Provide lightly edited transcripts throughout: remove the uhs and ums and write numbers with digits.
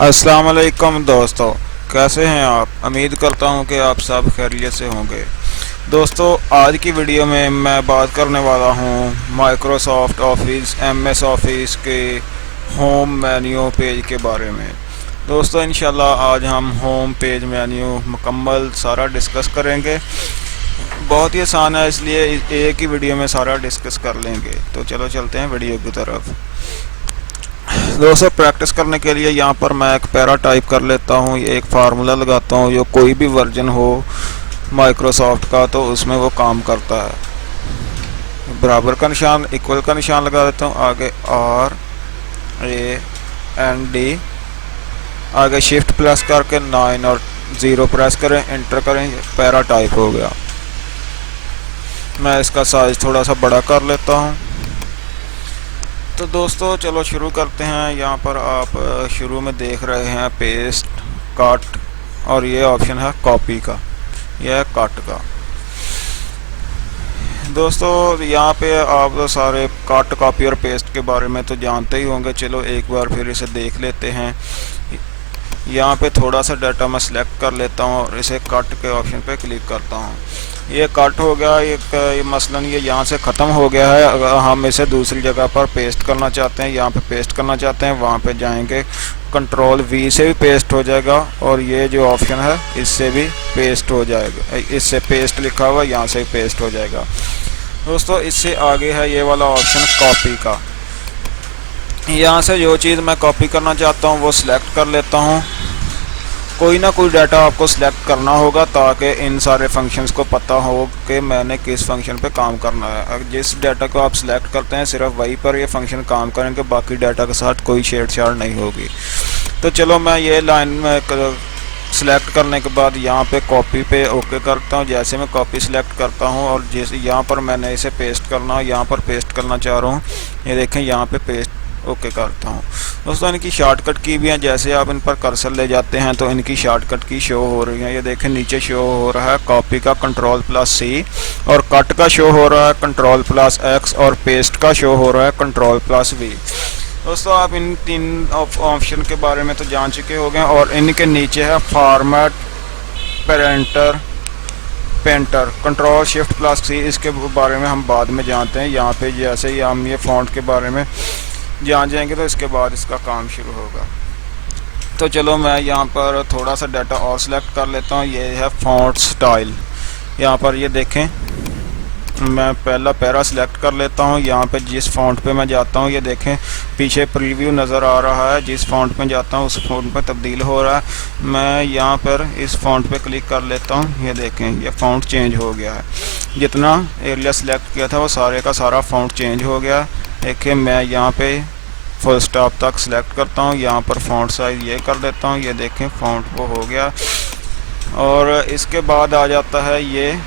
अस्सलाम वालेकुम दोस्तों, कैसे हैं आप। उम्मीद करता हूं कि आप सब खैरियत से होंगे। दोस्तों, आज की वीडियो में मैं बात करने वाला हूं माइक्रोसॉफ्ट ऑफिस एमएस ऑफिस के होम मेन्यू पेज के बारे में। दोस्तों, इंशाल्लाह आज हम होम पेज मेन्यू मुकम्मल सारा डिस्कस करेंगे। बहुत ही आसान है, इसलिए एक ही वीडियो में सारा डिस्कस कर लेंगे। तो चलो चलते हैं वीडियो की तरफ। दोस्तों, प्रैक्टिस करने के लिए यहाँ पर मैं एक पैरा टाइप कर लेता हूँ, ये एक फार्मूला लगाता हूँ। जो कोई भी वर्जन हो माइक्रोसॉफ्ट का तो उसमें वो काम करता है। बराबर का निशान, इक्वल का निशान लगा देता हूँ, आगे RAND, आगे शिफ्ट प्रेस करके 9 और 0 प्रेस करें, एंटर करें, पैरा टाइप हो गया। मैं इसका साइज थोड़ा सा बड़ा कर लेता हूँ। तो दोस्तों चलो शुरू करते हैं। यहाँ पर आप शुरू में देख रहे हैं पेस्ट, कट, और ये ऑप्शन है कॉपी का, यह है कट का। दोस्तों, यहाँ पे आप तो सारे कट, कॉपी और पेस्ट के बारे में तो जानते ही होंगे। चलो एक बार फिर इसे देख लेते हैं। यहाँ पे थोड़ा सा डाटा मैं सिलेक्ट कर लेता हूँ और इसे कट के ऑप्शन पे क्लिक करता हूँ। ये कट हो गया। ये मसलन ये यहाँ से ख़त्म हो गया है। अगर हम इसे दूसरी जगह पर पेस्ट करना चाहते हैं, यहाँ पे पेस्ट करना चाहते हैं, वहाँ पे जाएंगे, कंट्रोल V से भी पेस्ट हो जाएगा, और ये जो ऑप्शन है इससे भी पेस्ट हो जाएगा। इससे पेस्ट लिखा हुआ यहाँ से भी पेस्ट हो जाएगा। दोस्तों, इससे आगे है ये वाला ऑप्शन कॉपी का। यहाँ से जो चीज़ मैं कॉपी करना चाहता हूँ वो सिलेक्ट कर लेता हूँ। कोई ना कोई डाटा आपको सिलेक्ट करना होगा ताकि इन सारे फंक्शंस को पता हो कि मैंने किस फंक्शन पे काम करना है। अगर जिस डाटा को आप सिलेक्ट करते हैं सिर्फ वही पर ये फंक्शन काम करेंगे, बाकी डाटा के साथ कोई छेड़छाड़ नहीं होगी। तो चलो मैं ये लाइन में सिलेक्ट करने के बाद यहाँ पे कॉपी पे ओके करता हूँ। जैसे मैं कॉपी सिलेक्ट करता हूँ और जैसे यहाँ पर मैंने इसे पेस्ट करना हो, यहाँ पर पेस्ट करना चाह रहा हूँ, ये देखें यहाँ पे पेस्ट ओके करता हूँ। दोस्तों, इनकी शॉर्टकट की भी हैं। जैसे आप इन पर कर्सर ले जाते हैं तो इनकी शॉर्टकट की शो हो रही है। ये देखें नीचे शो हो रहा है कॉपी का Ctrl+C, और कट का शो हो रहा है Ctrl+X, और पेस्ट का शो हो रहा है Ctrl+V। दोस्तों, आप इन तीन ऑप्शन के बारे में तो जान चुके हो गए। और इनके नीचे है फॉर्मेट, पेंटर, Ctrl+Shift+C। इसके बारे में हम बाद में जानते हैं। यहाँ पे जैसे ही हम ये फ़ॉन्ट के बारे में जान जाएंगे तो इसके बाद इसका काम शुरू होगा। तो चलो मैं यहाँ पर थोड़ा सा डाटा और सिलेक्ट कर लेता हूँ। ये है फ़ॉन्ट स्टाइल। यहाँ पर ये देखें, मैं पहला पैरा सिलेक्ट कर लेता हूँ। यहाँ पे जिस फ़ॉन्ट पे मैं जाता हूँ, ये देखें पीछे प्रीव्यू नज़र आ रहा है। जिस फ़ॉन्ट पे जाता हूँ उस फ़ॉन्ट पे तब्दील हो रहा है। मैं यहाँ पर इस फ़ॉन्ट पे क्लिक कर लेता हूँ। ये देखें ये फ़ॉन्ट चेंज हो गया है। जितना एरिया सिलेक्ट किया था वो सारे का सारा फ़ॉन्ट चेंज हो गया। देखिए मैं यहाँ पे फुल स्टॉप तक सिलेक्ट करता हूँ। यहाँ पर फ़ॉन्ट साइज़ ये कर देता हूँ। ये देखें फ़ॉन्ट वो हो गया। और इसके बाद आ जाता है ये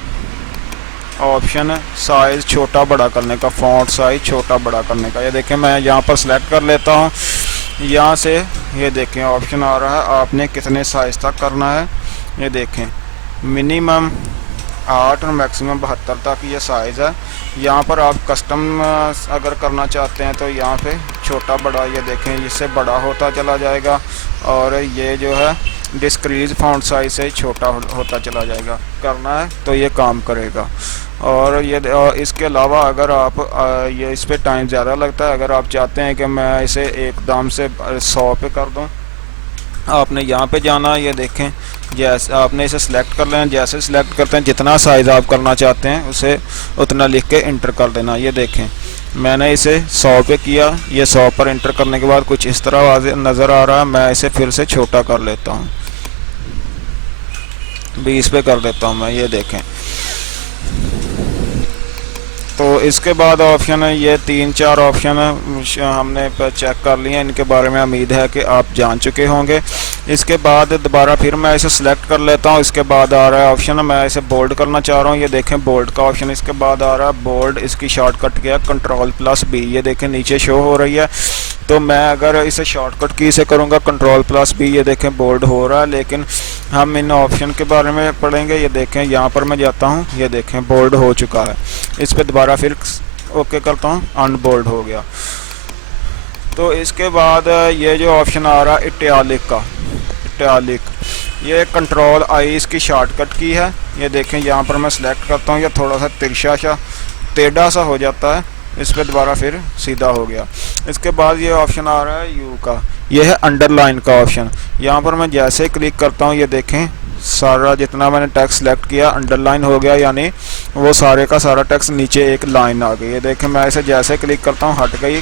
ऑप्शन साइज़ छोटा बड़ा करने का, फ़ॉन्ट साइज़ छोटा बड़ा करने का। ये देखें मैं यहाँ पर सिलेक्ट कर लेता हूँ। यहाँ से ये देखें ऑप्शन आ रहा है आपने कितने साइज़ तक करना है। ये देखें मिनिमम 8 और मैक्सिमम 72 तक ये साइज़ है। यहाँ पर आप कस्टम अगर करना चाहते हैं तो यहाँ पे छोटा बड़ा, ये देखें इससे बड़ा होता चला जाएगा, और ये जो है डिस्क्रीज फ़ॉन्ट साइज से छोटा होता चला जाएगा। करना है तो ये काम करेगा। और ये इसके अलावा अगर आप ये इस पर टाइम ज़्यादा लगता है, अगर आप चाहते हैं कि मैं इसे एकदम से 100 पे कर दूँ, आपने यहाँ पे जाना। ये देखें जैसे आपने इसे सिलेक्ट कर लेना। जैसे सिलेक्ट करते हैं जितना साइज़ आप करना चाहते हैं उसे उतना लिख के इंटर कर देना। ये देखें मैंने इसे 100 पे किया। ये 100 पर इंटर करने के बाद कुछ इस तरह नज़र आ रहा है। मैं इसे फिर से छोटा कर लेता हूँ, 20 पे कर देता हूँ मैं। ये देखें, तो इसके बाद ऑप्शन है ये 3-4 ऑप्शन हमने चेक कर लिए। इनके बारे में उम्मीद है कि आप जान चुके होंगे। इसके बाद दोबारा फिर मैं इसे सिलेक्ट कर लेता हूँ। इसके बाद आ रहा है ऑप्शन, मैं इसे बोल्ड करना चाह रहा हूँ। ये देखें बोल्ड का ऑप्शन इसके बाद आ रहा है। बोल्ड इसकी शॉर्टकट क्या है Ctrl+B। ये देखें नीचे शो हो रही है। तो मैं अगर इसे शॉर्टकट की से करूँगा Ctrl+B, ये देखें बोल्ड हो रहा है। लेकिन हम इन ऑप्शन के बारे में पढ़ेंगे। ये देखें यहाँ पर मैं जाता हूँ, ये देखें बोल्ड हो चुका है। इस पर दोबारा फिर ओके करता हूँ, अनबोल्ड हो गया। तो इसके बाद ये जो ऑप्शन आ रहा है इटैलिक का, इटैलिक, ये कंट्रोल आई इसकी शॉर्टकट की है। ये देखें यहाँ पर मैं सिलेक्ट करता हूँ, ये थोड़ा सा तिरछा सा टेढ़ा सा हो जाता है, इस पर दोबारा फिर सीधा हो गया। इसके बाद ये ऑप्शन आ रहा है यू का, ये है अंडरलाइन का ऑप्शन। यहाँ पर मैं जैसे क्लिक करता हूँ, ये देखें सारा जितना मैंने टेक्स्ट सेलेक्ट किया अंडरलाइन हो गया, यानी वो सारे का सारा टेक्स्ट नीचे एक लाइन आ गई। ये देखें मैं इसे जैसे क्लिक करता हूँ हट गई।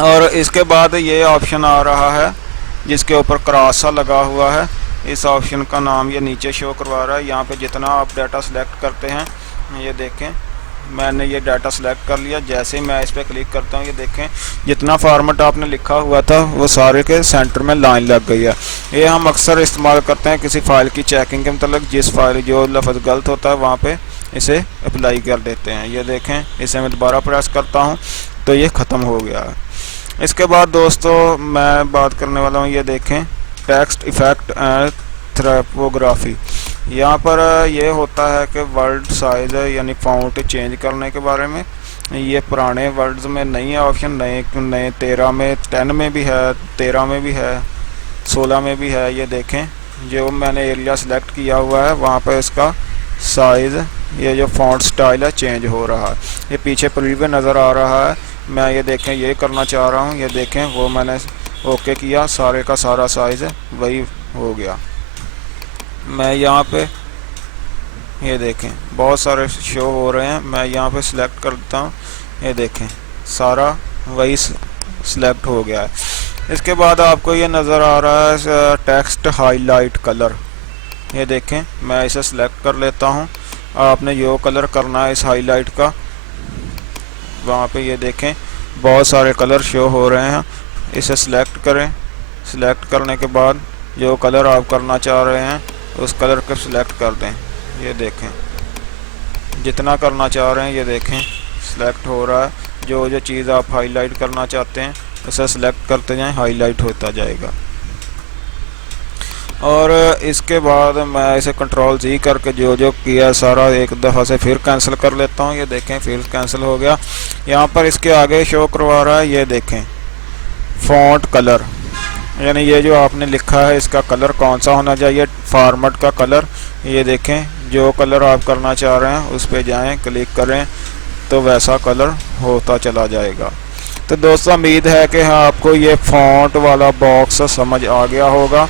और इसके बाद ये ऑप्शन आ रहा है जिसके ऊपर क्रॉस सा लगा हुआ है, इस ऑप्शन का नाम ये नीचे शो करवा रहा है। यहाँ पे जितना आप डाटा सेलेक्ट करते हैं, ये देखें मैंने ये डाटा सेलेक्ट कर लिया। जैसे ही मैं इस पर क्लिक करता हूँ, ये देखें जितना फॉर्मेट आपने लिखा हुआ था वो सारे के सेंटर में लाइन लग गई है। ये हम अक्सर इस्तेमाल करते हैं किसी फाइल की चेकिंग के मतलब, जिस फाइल जो लफ्ज़ गलत होता है वहाँ पे इसे अप्लाई कर देते हैं। ये देखें इसे मैं दोबारा प्रेस करता हूँ तो ये ख़त्म हो गया है। इसके बाद दोस्तों मैं बात करने वाला हूँ, ये देखें टेक्स्ट इफ़ेक्ट एंड टाइपोग्राफी। यहाँ पर ये होता है कि वर्ड साइज यानी फ़ॉन्ट चेंज करने के बारे में। ये पुराने वर्ड्स में नहीं है ऑप्शन, नए 13 में, 10 में भी है, 13 में भी है, 16 में भी है। ये देखें जो मैंने एरिया सेलेक्ट किया हुआ है वहाँ पर इसका साइज़, ये जो फ़ॉन्ट स्टाइल है चेंज हो रहा है। ये पीछे प्रीव्यू नज़र आ रहा है, मैं ये देखें ये करना चाह रहा हूँ, ये देखें वो मैंने ओके किया, सारे का सारा साइज़ वही हो गया। मैं यहाँ पे ये देखें बहुत सारे शो हो रहे हैं, मैं यहाँ पे सिलेक्ट करता हूँ, ये देखें सारा वही सिलेक्ट हो गया है। इसके बाद आपको ये नज़र आ रहा है टेक्स्ट हाईलाइट कलर। ये देखें मैं इसे सिलेक्ट कर लेता हूँ, आपने जो कलर करना है इस हाईलाइट का, वहाँ पे ये देखें बहुत सारे कलर शो हो रहे हैं। इसे सिलेक्ट करें, सिलेक्ट करने के बाद जो कलर आप करना चाह रहे हैं उस कलर को सिलेक्ट कर दें। ये देखें जितना करना चाह रहे हैं, ये देखें सिलेक्ट हो रहा है। जो चीज़ आप हाईलाइट करना चाहते हैं उसे सिलेक्ट करते जाएं, हाईलाइट होता जाएगा। और इसके बाद मैं इसे कंट्रोल जी करके जो किया सारा एक दफ़ा से फिर कैंसिल कर लेता हूँ। ये देखें फिर कैंसिल हो गया। यहाँ पर इसके आगे शो करवा रहा है, ये देखें फ़ॉन्ट कलर, यानी ये जो आपने लिखा है इसका कलर कौन सा होना चाहिए, फॉर्मेट का कलर। ये देखें जो कलर आप करना चाह रहे हैं उस पर जाएं, क्लिक करें तो वैसा कलर होता चला जाएगा। तो दोस्तों उम्मीद है कि आपको ये फ़ॉन्ट वाला बॉक्स समझ आ गया होगा।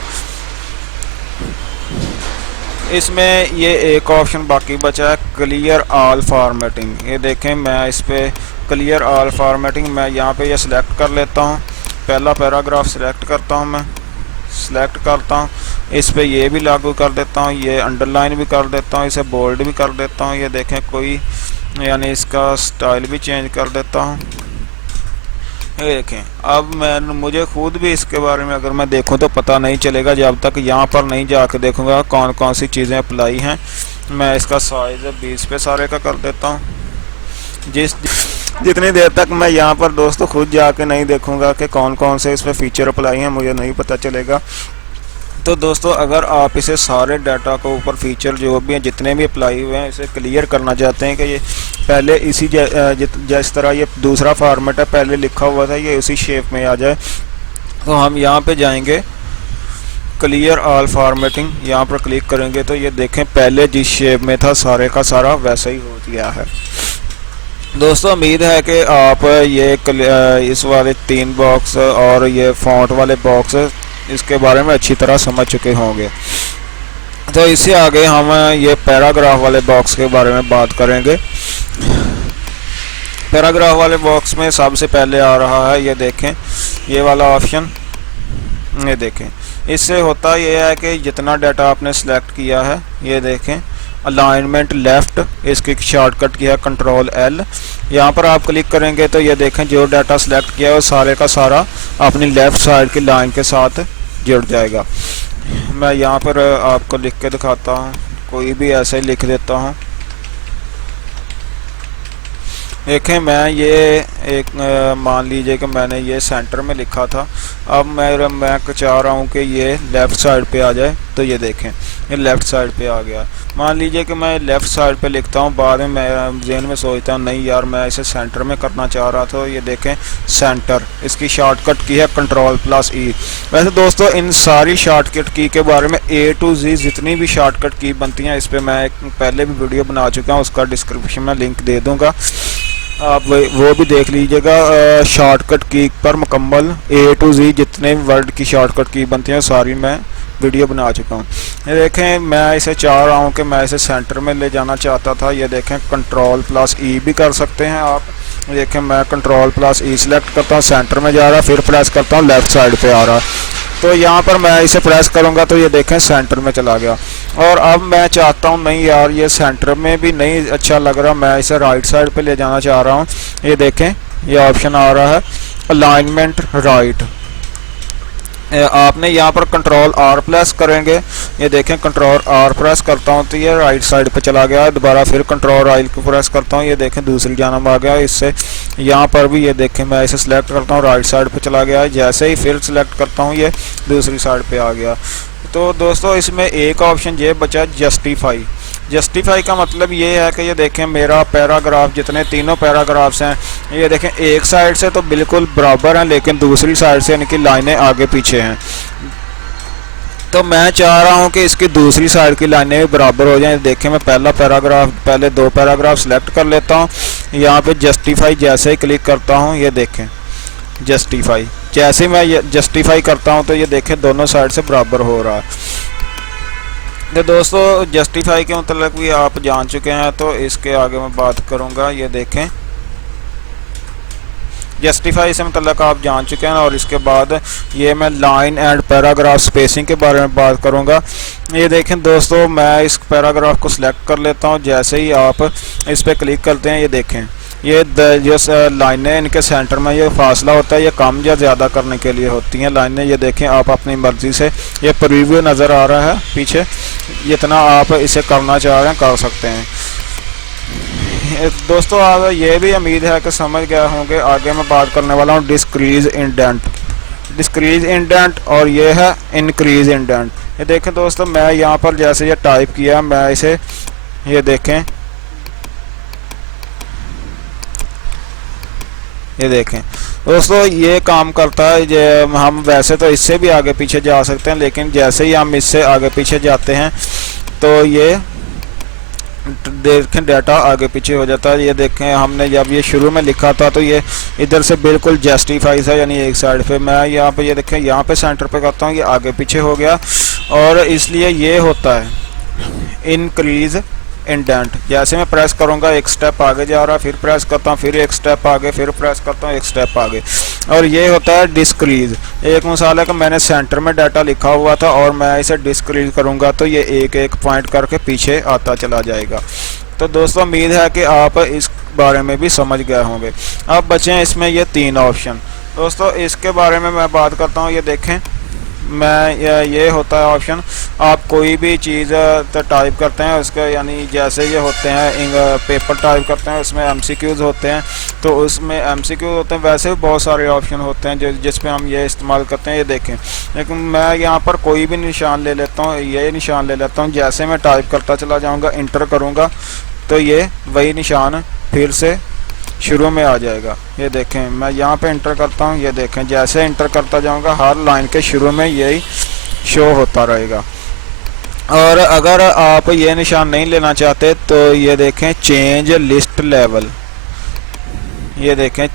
इसमें ये एक ऑप्शन बाकी बचा है क्लियर ऑल फॉर्मेटिंग। ये देखें मैं इस पर क्लियर ऑल फॉर्मेटिंग, मैं यहाँ पे ये सिलेक्ट कर लेता हूँ, पहला पैराग्राफ सिलेक्ट करता हूँ, मैं सिलेक्ट करता हूँ, इस पे ये भी लागू कर देता हूँ, ये अंडरलाइन भी कर देता हूँ, इसे बोल्ड भी कर देता हूँ। ये देखें कोई यानी इसका स्टाइल भी चेंज कर देता हूँ। ये देखें अब मुझे खुद भी इसके बारे में अगर मैं देखूं तो पता नहीं चलेगा जब तक यहाँ पर नहीं जाकर देखूंगा कौन कौन सी चीज़ें अप्लाई हैं। मैं इसका साइज़ 20 पे सारे का कर देता हूँ। जितनी देर तक मैं यहाँ पर दोस्तों खुद जाके नहीं देखूंगा कि कौन कौन से इस पर फीचर अप्लाई हैं, मुझे नहीं पता चलेगा। तो दोस्तों अगर आप इसे सारे डाटा को ऊपर फीचर जो भी हैं जितने भी अप्लाई हुए हैं इसे क्लियर करना चाहते हैं कि ये पहले इसी जिस तरह ये दूसरा फॉर्मेट है पहले लिखा हुआ था ये उसी शेप में आ जाए, तो हम यहाँ पे जाएंगे क्लियर ऑल फॉर्मेटिंग, यहाँ पर क्लिक करेंगे तो ये देखें पहले जिस शेप में था सारे का सारा वैसा ही हो गया है। दोस्तों उम्मीद है कि आप ये इस वाले 3 बॉक्स और ये फ़ॉन्ट वाले बॉक्स इसके बारे में अच्छी तरह समझ चुके होंगे। तो इससे आगे हम ये पैराग्राफ वाले बॉक्स के बारे में बात करेंगे। पैराग्राफ वाले बॉक्स में सबसे पहले आ रहा है ये देखें ये वाला ऑप्शन। ये देखें इससे होता ये है कि जितना डाटा आपने सेलेक्ट किया है ये देखें अलाइनमेंट लेफ़्ट, इसकी शॉर्टकट किया कंट्रोल L। यहाँ पर आप क्लिक करेंगे तो ये देखें जो डाटा सेलेक्ट किया है वो सारे का सारा अपनी लेफ़्ट साइड की लाइन के साथ जुड़ जाएगा। मैं यहाँ पर आपको लिख के दिखाता हूँ, कोई भी ऐसे ही लिख देता हूँ। देखें मैं ये एक मान लीजिए कि मैंने ये सेंटर में लिखा था, अब मैं चाह रहा हूँ कि ये लेफ़्ट साइड पे आ जाए। तो ये देखें ये लेफ़्ट साइड पे आ गया। मान लीजिए कि मैं लेफ़्ट साइड पे लिखता हूँ, बाद में मैं ज़हन में सोचता हूँ नहीं यार मैं इसे सेंटर में करना चाह रहा था, तो ये देखें सेंटर, इसकी शॉर्टकट की है Ctrl+E। वैसे दोस्तों इन सारी शॉर्टकट की के बारे में A to Z जितनी भी शॉर्टकट की बनती हैं इस पर मैं पहले भी वीडियो बना चुका हूँ, उसका डिस्क्रिप्शन में लिंक दे दूँगा, आप वो भी देख लीजिएगा। शॉर्टकट की पर मुकम्मल A to Z जितने वर्ड की शॉर्टकट की बनती हैं सारी मैं वीडियो बना चुका हूँ। ये देखें मैं इसे चाह रहा हूँ कि मैं इसे सेंटर में ले जाना चाहता था, ये देखें Ctrl+E भी कर सकते हैं आप। देखें मैं Ctrl+E सिलेक्ट करता हूँ, सेंटर में जा रहा, फिर प्रेस करता हूँ लेफ़्ट साइड पे आ रहा, तो यहाँ पर मैं इसे प्रेस करूँगा तो ये देखें सेंटर में चला गया। और अब मैं चाहता हूँ नहीं यार ये सेंटर में भी नहीं अच्छा लग रहा, मैं इसे राइट साइड पे ले जाना चाह रहा हूँ। ये देखें ये ऑप्शन आ रहा है अलाइनमेंट राइट, आपने यहाँ पर Ctrl+R प्रेस करेंगे, ये देखें Ctrl+R प्रेस करता हूँ तो ये राइट साइड पे चला गया। दोबारा फिर Ctrl+I को प्रेस करता हूँ, ये देखें दूसरी जानब आ गया। इससे यहाँ पर भी ये देखें मैं इसे सिलेक्ट करता हूँ राइट साइड पे चला गया, जैसे ही फिर सिलेक्ट करता हूँ ये दूसरी साइड पे आ गया। तो दोस्तों इसमें एक ऑप्शन ये बचा जस्टिफाई। जस्टिफाई का मतलब ये है कि ये देखें मेरा पैराग्राफ जितने तीनों पैराग्राफ्स हैं ये देखें एक साइड से तो बिल्कुल बराबर हैं लेकिन दूसरी साइड से इनकी लाइनें आगे पीछे हैं, तो मैं चाह रहा हूँ कि इसकी दूसरी साइड की लाइनें भी बराबर हो जाएं। देखें मैं पहले दो पैराग्राफ सेलेक्ट कर लेता हूँ, यहाँ पे जस्टिफाई जैसे ही क्लिक करता हूँ ये देखें जस्टिफाई, जैसे मैं जस्टिफाई करता हूँ तो ये देखें दोनों साइड से बराबर हो रहा है। तो दोस्तों जस्टिफाई के मतलब भी आप जान चुके हैं, तो इसके आगे मैं बात करूंगा। ये देखें जस्टिफाई से मतलब आप जान चुके हैं, और इसके बाद ये मैं लाइन एंड पैराग्राफ स्पेसिंग के बारे में बात करूंगा। ये देखें दोस्तों मैं इस पैराग्राफ को सिलेक्ट कर लेता हूं, जैसे ही आप इस पर क्लिक करते हैं ये देखें ये जो लाइनें इनके सेंटर में ये फासला होता है ये कम या ज़्यादा करने के लिए होती हैं लाइनें। ये देखें आप अपनी मर्ज़ी से, ये प्रीव्यू नज़र आ रहा है पीछे, जितना आप इसे करना चाह रहे हैं कर सकते हैं। दोस्तों आप ये भी उम्मीद है कि समझ गए होंगे। आगे मैं बात करने वाला हूँ डिक्रीज इंडेंट और ये है इंक्रीज इंडेंट। ये देखें दोस्तों मैं यहाँ पर जैसे ये टाइप किया मैं इसे ये देखें ये देखें दोस्तों ये काम करता है। ये हम वैसे तो इससे भी आगे पीछे जा सकते हैं, लेकिन जैसे ही हम इससे आगे पीछे जाते हैं तो ये देखें डाटा आगे पीछे हो जाता है। ये देखें हमने जब ये शुरू में लिखा था तो ये इधर से बिल्कुल जस्टिफाई था, यानी एक साइड पे। मैं यहाँ पे ये देखें यहाँ पे सेंटर पे करता हूँ ये आगे पीछे हो गया, और इसलिए ये होता है इंक्रीज इंडेंट। जैसे मैं प्रेस करूंगा एक स्टेप आगे जा रहा, फिर प्रेस करता हूँ फिर एक स्टेप आगे, फिर प्रेस करता हूँ एक स्टेप आगे, और ये होता है डिक्रीज। एक मिसाल है कि मैंने सेंटर में डाटा लिखा हुआ था और मैं इसे डिक्रीज करूंगा तो ये एक एक पॉइंट करके पीछे आता चला जाएगा। तो दोस्तों उम्मीद है कि आप इस बारे में भी समझ गए होंगे। अब बचे हैं इसमें ये तीन ऑप्शन। दोस्तों इसके बारे में मैं बात करता हूँ। ये देखें मैं ये होता है ऑप्शन, आप कोई भी चीज़ तो टाइप करते हैं उसका, यानी जैसे ये होते हैं पेपर टाइप करते हैं उसमें MCQs होते हैं, तो उसमें MCQ होते हैं। वैसे भी बहुत सारे ऑप्शन होते हैं जिस पे हम ये इस्तेमाल करते हैं। ये देखें लेकिन मैं यहाँ पर कोई भी निशान ले लेता हूँ, ये निशान ले लेता हूँ। जैसे मैं टाइप करता चला जाऊँगा इंटर करूँगा तो ये वही निशान फिर से शुरू में आ जाएगा। ये देखें मैं यहाँ पे इंटर करता हूँ, ये देखें जैसे इंटर करता जाऊँगा हर लाइन के शुरू में यही शो होता रहेगा। और अगर आप ये निशान नहीं लेना चाहते तो ये देखें चेंज लिस्ट लेवल, ये देखें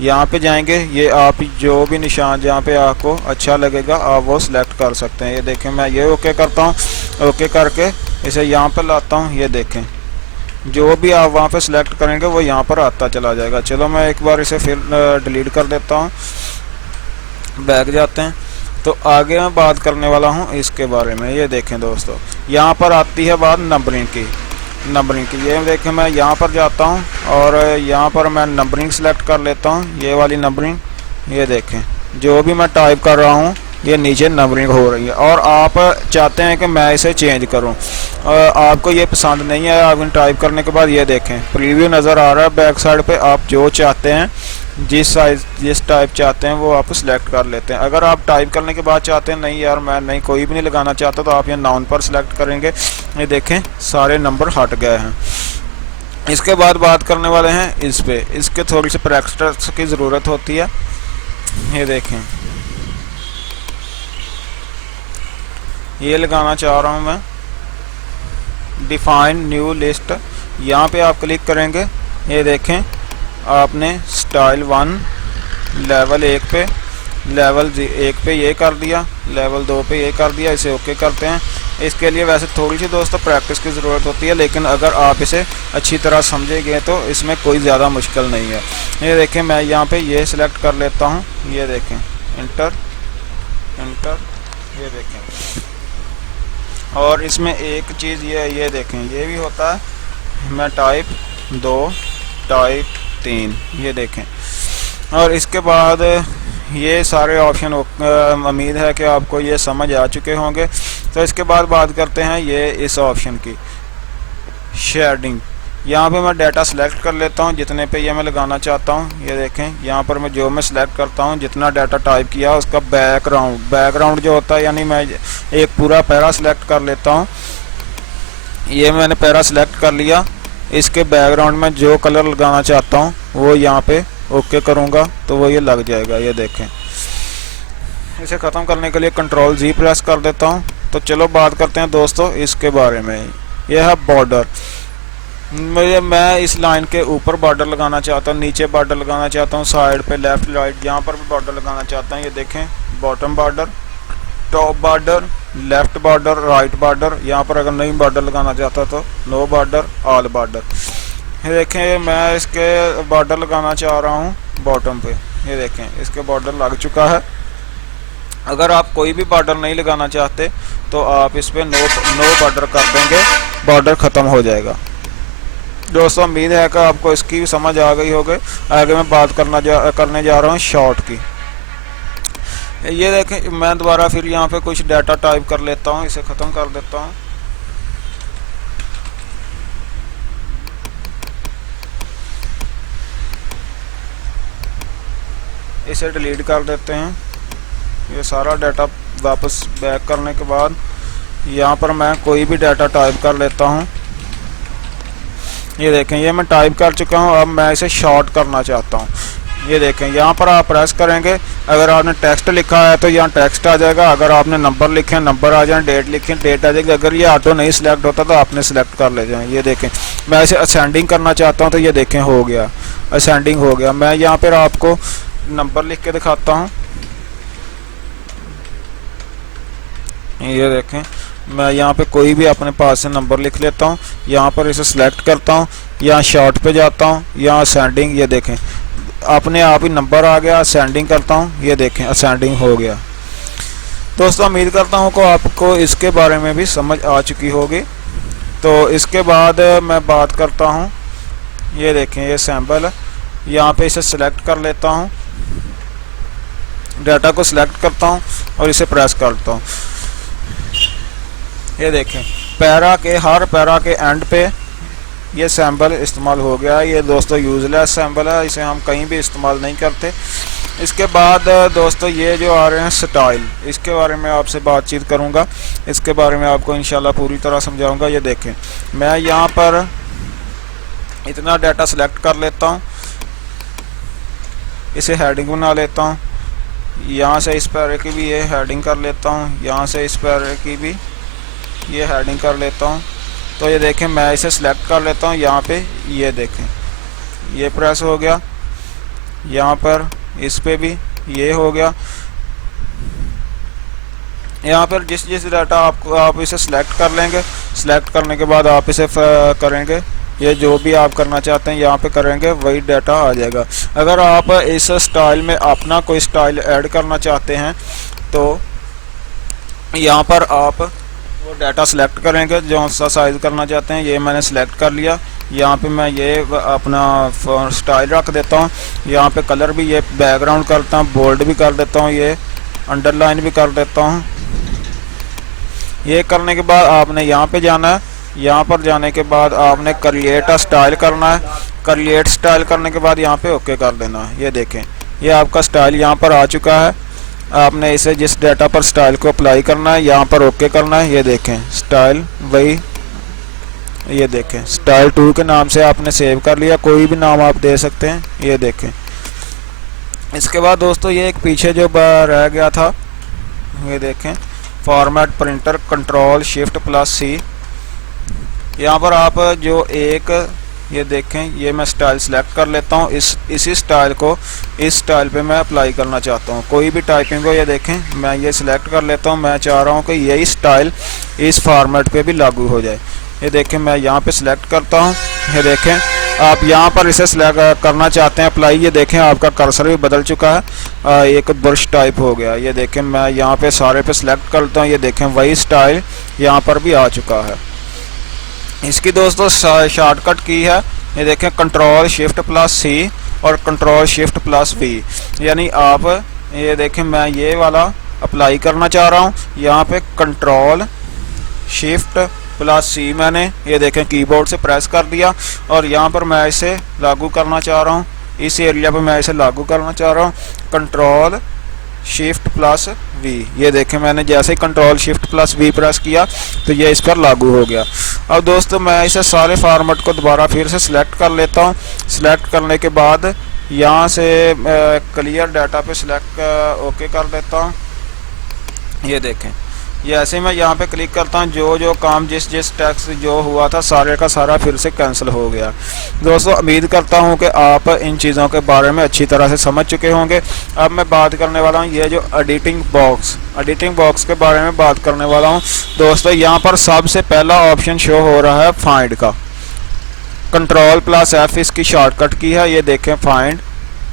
यहाँ पे जाएंगे, ये आप जो भी निशान जहाँ पे आपको अच्छा लगेगा आप वो सिलेक्ट कर सकते हैं। ये देखें मैं ये ओके करता हूँ, ओके करके इसे यहाँ पर लाता हूँ। ये देखें जो भी आप वहाँ पे सिलेक्ट करेंगे वो यहाँ पर आता चला जाएगा। चलो मैं एक बार इसे फिर डिलीट कर देता हूँ, बैक जाते हैं। तो आगे मैं बात करने वाला हूँ इसके बारे में। ये देखें दोस्तों यहाँ पर आती है बात नंबरिंग की। ये देखें मैं यहाँ पर जाता हूँ और यहाँ पर मैं नंबरिंग सेलेक्ट कर लेता हूँ, ये वाली नंबरिंग। ये देखें जो भी मैं टाइप कर रहा हूँ ये नीचे नंबरिंग हो रही है, और आप चाहते हैं कि मैं इसे चेंज करूं, आपको ये पसंद नहीं है। आप टाइप करने के बाद ये देखें प्रीव्यू नज़र आ रहा है बैक साइड पे। आप जो चाहते हैं जिस साइज जिस टाइप चाहते हैं वो आप सिलेक्ट कर लेते हैं। अगर आप टाइप करने के बाद चाहते हैं नहीं यार मैं नहीं कोई भी नहीं लगाना चाहता, तो आप ये नाउन पर सिलेक्ट करेंगे। ये देखें सारे नंबर हट गए हैं। इसके बाद बात करने वाले हैं इस पे, इसके थोड़ी सी प्रैक्टिस की ज़रूरत होती है। ये देखें ये लगाना चाह रहा हूँ मैं, डिफाइन न्यू लिस्ट। यहाँ पे आप क्लिक करेंगे। ये देखें आपने स्टाइल 1 लेवल 1 पे, लेवल 1 पे ये कर दिया, लेवल 2 पे ये कर दिया। इसे ओके करते हैं। इसके लिए वैसे थोड़ी सी दोस्तों प्रैक्टिस की ज़रूरत होती है, लेकिन अगर आप इसे अच्छी तरह समझेंगे तो इसमें कोई ज़्यादा मुश्किल नहीं है। ये देखें मैं यहाँ पे ये सिलेक्ट कर लेता हूँ। ये देखें इंटर इंटर, ये देखें। और इसमें एक चीज़ ये देखें ये भी होता है, मैं टाइप 2 टाइप 3, ये देखें। और इसके बाद ये सारे ऑप्शन उम्मीद है कि आपको ये समझ आ चुके होंगे। तो इसके बाद बात करते हैं ये इस ऑप्शन की, शेडिंग। यहाँ पे मैं डाटा सेलेक्ट कर लेता हूँ जितने पे ये मैं लगाना चाहता हूँ। ये देखें यहाँ पर मैं जो मैं सिलेक्ट करता हूँ जितना डाटा टाइप किया उसका बैकग्राउंड जो होता है, यानी मैं एक पूरा पैरा सिलेक्ट कर लेता हूँ। ये मैंने पैरा सिलेक्ट कर लिया। इसके बैकग्राउंड में जो कलर लगाना चाहता हूँ वो यहाँ पे ओके करूँगा तो वो ये लग जाएगा। ये देखें। इसे ख़त्म करने के लिए कंट्रोल जी प्रेस कर देता हूँ। तो चलो बात करते हैं दोस्तों इसके बारे में। यह है बॉर्डर। मैं इस लाइन के ऊपर बॉर्डर लगाना चाहता हूँ, नीचे बॉर्डर लगाना चाहता हूँ, साइड पे लेफ्ट राइट यहाँ पर भी बॉर्डर लगाना चाहता हूँ। ये देखें bottom border, top border, left border, right border. यहाँ पर अगर नहीं बॉर्डर लगाना चाहता तो नो बॉर्डर, ऑल बॉर्डर। ये देखें मैं इसके बॉर्डर लगाना चाह रहा हूँ बॉटम पे। ये देखें इसके बॉर्डर लग चुका है। अगर आप कोई भी बॉर्डर नहीं लगाना चाहते तो आप इस पर नो बॉर्डर कर देंगे, बॉर्डर ख़त्म हो जाएगा। दोस्तों उम्मीद है कि आपको इसकी भी समझ आ गई होगी। आगे मैं बात करने जा रहा हूँ शॉर्ट की। ये देखें मैं दोबारा फिर यहाँ पे कुछ डाटा टाइप कर लेता हूँ, इसे ख़त्म कर देता हूँ। इसे डिलीट कर देते हैं। ये सारा डाटा वापस बैक करने के बाद यहाँ पर मैं कोई भी डाटा टाइप कर लेता हूँ। ये देखें ये मैं टाइप कर चुका हूँ। अब मैं इसे शॉर्ट करना चाहता हूँ। ये देखें यहाँ पर आप प्रेस करेंगे। अगर आपने टेक्स्ट लिखा है तो यहाँ टेक्स्ट आ जाएगा, अगर आपने नंबर लिखे हैं नंबर आ जाए, डेट लिखे डेट आ जाएगी। अगर ये ऑटो नहीं सिलेक्ट होता तो आपने सिलेक्ट कर ले जाए। ये देखें मैं इसे असेंडिंग करना चाहता हूँ तो ये देखें हो गया, असेंडिंग हो गया। मैं यहाँ पर आपको नंबर लिख के दिखाता हूँ। ये देखें मैं यहाँ पे कोई भी अपने पास से नंबर लिख लेता हूँ। यहाँ पर इसे सिलेक्ट करता हूँ, यहाँ शॉर्ट पे जाता हूँ, यहाँ असेंडिंग। ये देखें अपने आप ही नंबर आ गया। असेंडिंग करता हूँ, ये देखें असेंडिंग हो गया। दोस्तों उम्मीद करता हूँ कि आपको इसके बारे में भी समझ आ चुकी होगी। तो इसके बाद मैं बात करता हूँ। ये देखें ये सैम्पल है। यहाँ पे इसे सिलेक्ट कर लेता हूँ, डाटा को सिलेक्ट करता हूँ और इसे प्रेस करता हूँ। ये देखें पैरा के हर पैरा के एंड पे ये सैम्पल इस्तेमाल हो गया। ये दोस्तों यूजलेस सैम्पल है, इसे हम कहीं भी इस्तेमाल नहीं करते। इसके बाद दोस्तों ये जो आ रहे हैं स्टाइल, इसके बारे में आपसे बातचीत करूंगा। इसके बारे में आपको इंशाल्लाह पूरी तरह समझाऊंगा। ये देखें मैं यहाँ पर इतना डाटा सेलेक्ट कर लेता हूँ, इसे हेडिंग बना लेता हूँ। यहाँ से इस पैरे की भी ये हेडिंग कर लेता हूँ, यहाँ से इस पैरे की भी ये हेडिंग कर लेता हूँ। तो ये देखें मैं इसे सिलेक्ट कर लेता हूँ यहाँ पे। ये देखें ये प्रेस हो गया, यहाँ पर इस पे भी ये हो गया। यहाँ पर जिस डाटा आप इसे सिलेक्ट कर लेंगे, सिलेक्ट करने के बाद आप इसे करेंगे, ये जो भी आप करना चाहते हैं यहाँ पे करेंगे, वही डाटा आ जाएगा। अगर आप इस स्टाइल में अपना कोई स्टाइल ऐड करना चाहते हैं तो यहाँ पर आप वो डाटा सेलेक्ट करेंगे जो सा साइज़ करना चाहते हैं। ये मैंने सेलेक्ट कर लिया। यहाँ पे मैं ये अपना स्टाइल रख देता हूँ। यहाँ पे कलर भी ये बैकग्राउंड करता हूँ, बोल्ड भी कर देता हूँ, ये अंडरलाइन भी कर देता हूँ। ये करने के बाद आपने यहाँ पे जाना है। यहाँ पर जाने के बाद आपने क्रिएट अ स्टाइल करना है। क्रिएट स्टाइल करने के बाद यहाँ पे ओके कर देना। ये देखें, ये आपका स्टाइल यहाँ पर आ चुका है। आपने इसे जिस डाटा पर स्टाइल को अप्लाई करना है यहाँ पर ओके करना है। ये देखें स्टाइल वही, ये देखें स्टाइल 2 के नाम से आपने सेव कर लिया, कोई भी नाम आप दे सकते हैं। ये देखें, इसके बाद दोस्तों ये एक पीछे जो रह गया था, ये देखें फॉर्मेट प्रिंटर Ctrl+Shift+C। यहाँ पर आप जो एक, ये देखें ये मैं स्टाइल सेलेक्ट कर लेता हूँ। इसी स्टाइल को इस स्टाइल पे मैं अप्लाई करना चाहता हूँ, कोई भी टाइपिंग को। ये देखें मैं ये सिलेक्ट कर लेता हूँ, मैं चाह रहा हूँ कि यही स्टाइल इस फॉर्मेट पे भी लागू हो जाए। ये देखें मैं यहाँ पे सिलेक्ट करता हूँ। ये देखें आप यहाँ पर इसे सिलेक्ट करना चाहते हैं अप्लाई। ये देखें आपका कर्सर भी बदल चुका है, एक ब्रश टाइप हो गया। ये देखें मैं यहाँ पे सारे पे सिलेक्ट करता हूँ। ये देखें वही स्टाइल यहाँ पर भी आ चुका है। इसकी दोस्तों शॉर्टकट की है, ये देखें Ctrl+Shift+C और Ctrl+Shift+V। यानी आप ये देखें मैं ये वाला अप्लाई करना चाह रहा हूँ, यहाँ पे Ctrl+Shift+C मैंने ये देखें कीबोर्ड से प्रेस कर दिया और यहाँ पर मैं इसे लागू करना चाह रहा हूँ। इस एरिया पे मैं इसे लागू करना चाह रहा हूँ Ctrl+Shift+V। ये देखें मैंने जैसे ही Ctrl+Shift+V प्रेस किया तो ये इस पर लागू हो गया। अब दोस्तों मैं इसे सारे फॉर्मेट को दोबारा फिर से सिलेक्ट कर लेता हूँ। सिलेक्ट करने के बाद यहाँ से क्लियर डाटा पे सिलेक्ट ओके कर देता हूँ। ये देखें ये ऐसे मैं यहाँ पे क्लिक करता हूँ, जो काम जिस टेक्स्ट जो हुआ था सारे का सारा फिर से कैंसिल हो गया। दोस्तों उम्मीद करता हूँ कि आप इन चीज़ों के बारे में अच्छी तरह से समझ चुके होंगे। अब मैं बात करने वाला हूँ ये जो एडिटिंग बॉक्स के बारे में बात करने वाला हूँ। दोस्तों यहाँ पर सबसे पहला ऑप्शन शो हो रहा है फाइंड का। Ctrl+F इसकी शॉर्टकट की है। ये देखें फाइंड,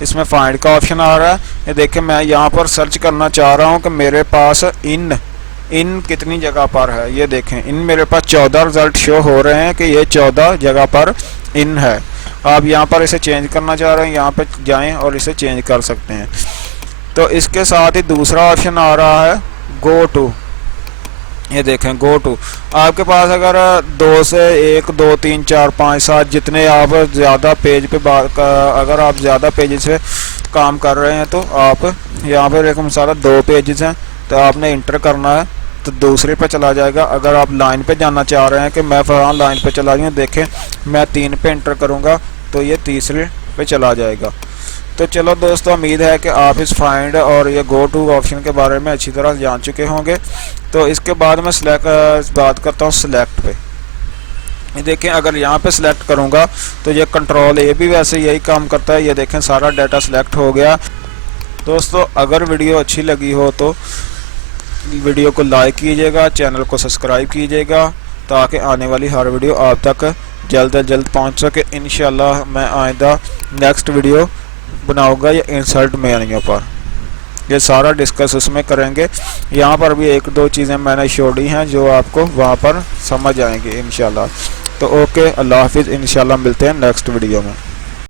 इसमें फाइंड का ऑप्शन आ रहा है। ये देखें मैं यहाँ पर सर्च करना चाह रहा हूँ कि मेरे पास इन कितनी जगह पर है। ये देखें इन मेरे पास 14 रिजल्ट शो हो रहे हैं कि ये 14 जगह पर इन है। आप यहाँ पर इसे चेंज करना चाह रहे हैं, यहाँ पे जाएं और इसे चेंज कर सकते हैं। तो इसके साथ ही दूसरा ऑप्शन आ रहा है गो टू। ये देखें गो टू, आपके पास अगर 2 से 1 2 3 4 5 7 जितने आप ज़्यादा पेज पे अगर आप ज़्यादा पेज से काम कर रहे हैं तो आप यहाँ पर एक मिसाल 2 पेजेस हैं तो आपने इंटर करना है तो दूसरे पे चला जाएगा। अगर आप लाइन पे जाना चाह रहे हैं कि मैं फलां लाइन पे चला जाऊँ, देखें मैं 3 पे इंटर करूँगा तो ये तीसरे पे चला जाएगा। तो चलो दोस्तों उम्मीद है कि आप इस फाइंड और ये गो टू ऑप्शन के बारे में अच्छी तरह जान चुके होंगे। तो इसके बाद मैं बात करता हूँ सिलेक्ट पे। ये देखें अगर यहाँ पे सिलेक्ट करूँगा तो ये Ctrl+A भी वैसे यही काम करता है। ये देखें सारा डाटा सिलेक्ट हो गया। दोस्तों अगर वीडियो अच्छी लगी हो तो वीडियो को लाइक कीजिएगा, चैनल को सब्सक्राइब कीजिएगा ताकि आने वाली हर वीडियो आप तक जल्द से जल्द पहुंच सके। इंशाल्लाह मैं आइंदा नेक्स्ट वीडियो बनाऊंगा या इंसर्ट मेन्यू पर, ये सारा डिस्कस उसमें करेंगे। यहाँ पर भी 1-2 चीज़ें मैंने छोड़ी हैं जो आपको वहाँ पर समझ आएंगी इंशाल्लाह। तो ओके, अल्लाह हाफिज़, इंशाल्लाह मिलते हैं नेक्स्ट वीडियो में।